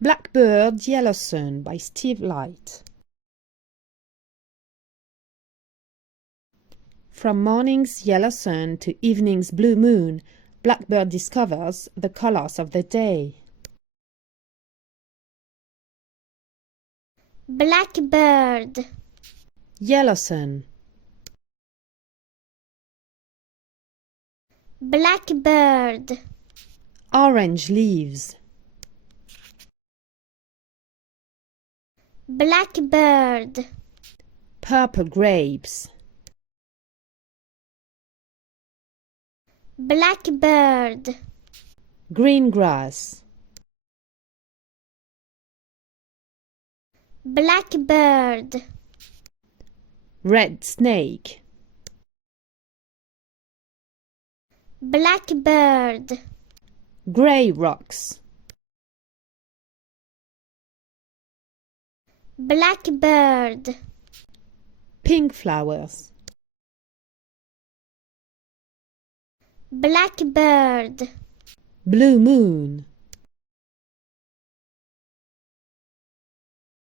Blackbird, Yellow Sun by Steve Light. From morning's yellow sun to evening's blue moon, Blackbird discovers the colors of the day. Blackbird, Yellow sun, blackbird, orange leaves, blackbird, purple grapes, blackbird, green grass, blackbird, red snake, blackbird, grey rocks, blackbird, pink flowers, blackbird, blue moon.